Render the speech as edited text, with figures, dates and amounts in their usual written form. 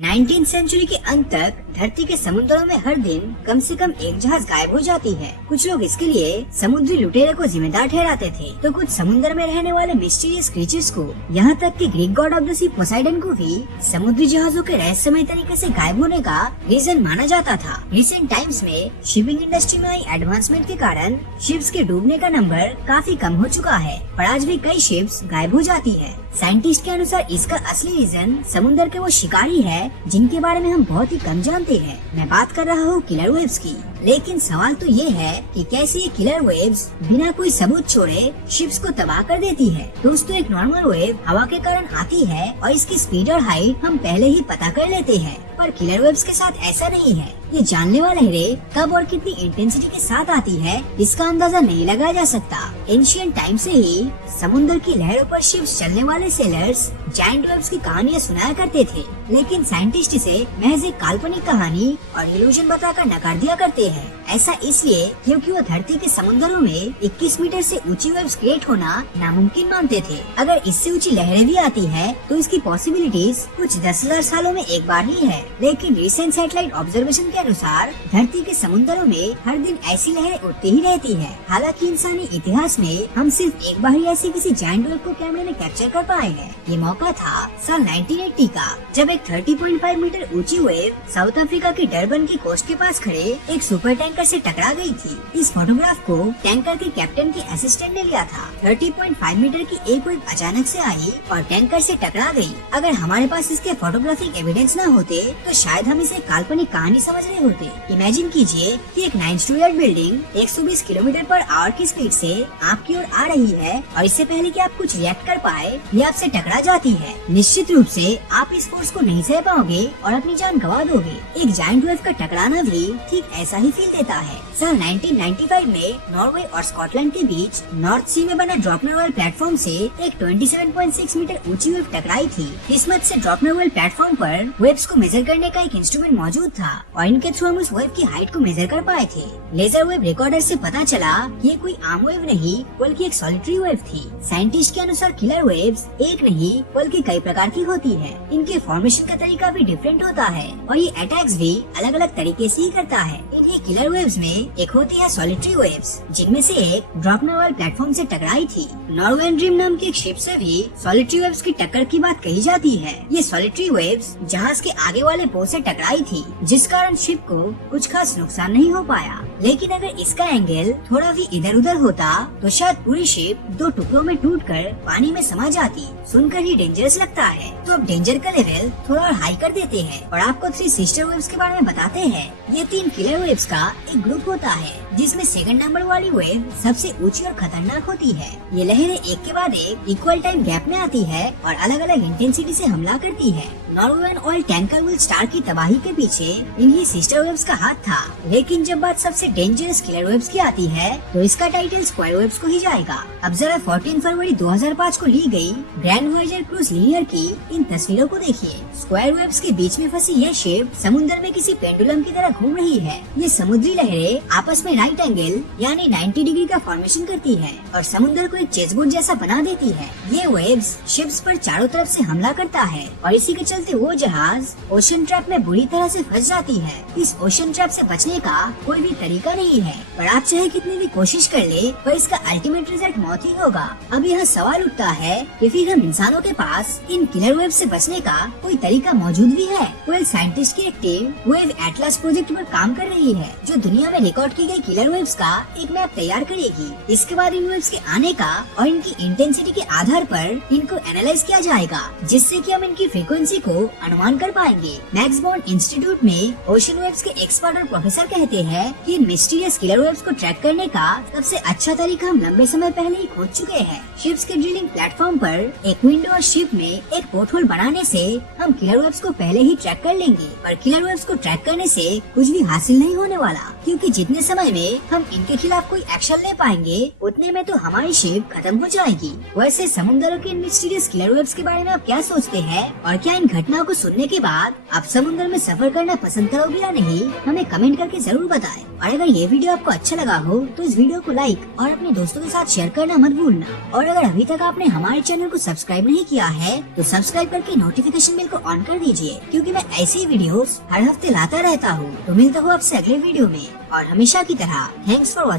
19वीं सेंचुरी के अंत तक धरती के समुद्रों में हर दिन कम से कम एक जहाज गायब हो जाती है। कुछ लोग इसके लिए समुद्री लुटेरे को जिम्मेदार ठहराते थे, तो कुछ समुद्र में रहने वाले मिस्टीरियस क्रीचर्स को, यहाँ तक कि Greek god of the sea Poseidon को भी समुद्री जहाजों के रहस्यमय तरीके से गायब होने का रीजन माना जाता था। रिसेंट टाइम्स में शिपिंग इंडस्ट्री में आई एडवांसमेंट के कारण शिप्स के डूबने का नंबर काफी कम हो चुका है, पर आज भी कई शिप्स गायब हो जाती है। साइंटिस्ट के अनुसार इसका असली रीजन समुद्र के वो शिकारी है जिनके बारे में हम बहुत ही कम जानते हैं। मैं बात कर रहा हूँ किलर वेव्स की। लेकिन सवाल तो ये है कि कैसे ये किलर वेव्स बिना कोई सबूत छोड़े शिप्स को तबाह कर देती है। दोस्तों, एक नॉर्मल वेव हवा के कारण आती है और इसकी स्पीड और हाइट हम पहले ही पता कर लेते हैं, पर किलर वेव्स के साथ ऐसा नहीं है। ये जानलेवा लहरें कब और कितनी इंटेंसिटी के साथ आती है, इसका अंदाजा नहीं लगाया जा सकता। एंशिएंट टाइम से ही समुद्र की लहरों पर शिप्स चलने वाले सेलर्स जायंट वेव्स की कहानियां सुनाया करते थे, लेकिन साइंटिस्ट इसे महज एक काल्पनिक कहानी और इल्यूजन बताकर नकार दिया करते हैं। ऐसा इसलिए क्योंकि वो धरती के समुद्रों में 21 मीटर से ऊंची वेव्स क्रिएट होना नामुमकिन मानते थे। अगर इससे ऊंची लहरें भी आती है तो इसकी पॉसिबिलिटीज कुछ 10,000 सालों में एक बार ही है। लेकिन रिसेंट सैटेलाइट ऑब्जर्वेशन के अनुसार धरती के समुद्रों में हर दिन ऐसी लहरें उठती ही रहती है। हालांकि इंसानी इतिहास में हम सिर्फ एक बार ही ऐसी किसी जायंट वेव को कैमरे में कैप्चर कर पाए हैं। ये मौका था साल 1980 का, जब एक 30.5 मीटर ऊंची वेव साउथ अफ्रीका के डरबन की कोस्ट के पास खड़े एक सुपर टैंकर से टकरा गई थी। इस फोटोग्राफ को टैंकर के कैप्टन के असिस्टेंट ने लिया था। 30.5 मीटर की एक वेव अचानक से आई और टैंकर से टकरा गई। अगर हमारे पास इसके फोटोग्राफिक एविडेंस न होते तो शायद हम इसे काल्पनिक कहानी समझ रहे होते। इमेजिन कीजिए कि एक 9 story building 120 kilometre per hour की स्पीड से आपकी ओर आ रही है और इससे पहले कि आप कुछ रिएक्ट कर पाए ये आपसे टकरा जाती है। निश्चित रूप से आप इस फोर्स को नहीं सह पाओगे और अपनी जान गंवा दोगे। एक जायंट वेव का टकराना भी ठीक ऐसा ही फील देता है। साल 1995 में नॉर्वे और स्कॉटलैंड के बीच नॉर्थ सी में बना ड्रॉपनरवेल प्लेटफॉर्म से एक 27.6 मीटर ऊंची वेव टकराई थी। किस्मत से ड्रॉपनरवेल प्लेटफॉर्म पर वेव्स को मेजर करने का एक इंस्ट्रूमेंट मौजूद था और इनके थ्रू हम उस वेव की हाइट को मेजर कर पाए थे। लेजर वेव रिकॉर्डर से पता चला ये कोई आम वेव नहीं बल्कि एक सॉलिटरी वेव थी। साइंटिस्ट के अनुसार किलर वेव्स एक नहीं बल्कि कई प्रकार की होती है। इनके फॉर्मेशन का तरीका भी डिफरेंट होता है और ये अटैक्स भी अलग अलग तरीके से ही करता है। इन्हीं किलर वेव्स में एक होती है सॉलिटरी वेव्स, जिनमें से एक ड्रॉपनरवेल प्लेटफॉर्म से टकराई थी। नॉर्वेन ड्रीम नाम की एक शिप से भी सॉलिटरी वेव्स की टक्कर की बात कही जाती है। ये सॉलिटरी वेव्स जहाज के आगे वाले पोल से टकराई थी, जिस कारण शिप को कुछ खास नुकसान नहीं हो पाया। लेकिन अगर इसका एंगल थोड़ा भी इधर उधर होता तो शायद पूरी शिप 2 टुकड़ों में टूटकर पानी में समा जाती। सुनकर ही डेंजरस लगता है, तो अब डेंजर का लेवल थोड़ा और हाई कर देते हैं और आपको 3 सिस्टर वेव्स के बारे में बताते हैं। ये 3 किलर वेव्स का एक ग्रुप होता है, जिसमें सेकंड नंबर वाली वेव सबसे ऊंची और खतरनाक होती है। ये लहरें एक के बाद एक इक्वल टाइम गैप में आती है और अलग अलग इंटेंसिटी से हमला करती है। नॉर्वेन ऑयल टैंकर विल स्टार की तबाही के पीछे इन्हीं सिस्टर वेव्स का हाथ था। लेकिन जब बात सबसे डेंजरस किलर वेव्स की आती है तो इसका टाइटल स्क्वायर वेव्स को ही जाएगा। अब जरा 14 फरवरी 2005 को ली गई ग्रैंड वॉयेजर क्रूज लिनियर की इन तस्वीरों को देखिए। स्क्वायर वेव्स के बीच में फंसी यह शिप समुद्र में किसी पेंडुलम की तरह घूम रही है। ये समुद्री लहरें आपस में राइट एंगल यानी 90 डिग्री का फॉर्मेशन करती है और समुद्र को एक चेसबोर्ड जैसा बना देती है। ये वेव्स शिप्स पर चारों तरफ से हमला करता है और इसी के चलते वो जहाज ओशन ट्रैप में बुरी तरह से फंस जाती है। इस ओशन ट्रैप से बचने का कोई भी तरीका नहीं है, पर आप चाहे कितनी भी कोशिश कर ले, पर इसका अल्टीमेट रिजल्ट मौत ही होगा। अब यह सवाल उठता है कि फिर हम इंसानों के पास इन किलर वेव से बचने का कोई तरीका मौजूद भी है। वेल, साइंटिस्ट की एक टीम वेव एटलस प्रोजेक्ट पर काम कर रही है, जो दुनिया में रिकॉर्ड की गई किलर वेव्स का एक मैप तैयार करेगी। इसके बाद इन वेव्स के आने का और इनकी इंटेंसिटी के आधार पर इनको एनालाइज किया जाएगा, जिससे कि हम इनकी फ्रीक्वेंसी को अनुमान कर पाएंगे। मैक्स बॉन्ड इंस्टीट्यूट में ओशन वेव्स के एक्सपर्ट और प्रोफेसर कहते हैं कि इन मिस्टीरियस किलर वेव्स को ट्रैक करने का सबसे अच्छा तरीका हम लंबे समय पहले ही खोज चुके हैं। शिप्स के ड्रिलिंग प्लेटफॉर्म पर एक विंडो और शिप में एक पोर्ट होल बनाने से हम किलर वेव्स को पहले ही ट्रैक कर लेंगे। पर किलर वेव्स को ट्रैक करने से कुछ भी हासिल नहीं होने वाला, क्योंकि जितने समय में हम इनके खिलाफ कोई एक्शन ले पाएंगे उतने में तो हमारी शिप खत्म हो जाएगी। वैसे समुद्रों के इन मिस्टीरियस किलर वेव्स के बारे में आप क्या सोचते हैं और क्या इन घटनाओं को सुनने के बाद आप समुद्र में सफर करना पसंद करोगे या नहीं, हमें कमेंट करके जरूर बताएं। और अगर ये वीडियो आपको अच्छा लगा हो तो इस वीडियो को लाइक और अपने दोस्तों के साथ शेयर करना मत भूलना। और अगर अभी तक आपने हमारे चैनल को सब्सक्राइब नहीं किया है तो सब्सक्राइब करके नोटिफिकेशन बेल को ऑन कर दीजिए, क्योंकि मैं ऐसी वीडियोस हर हफ्ते लाता रहता हूँ। तो मिलता हूँ आपसे अगले वीडियो में, और हमेशा की तरह थैंक्स फॉर वॉचिंग।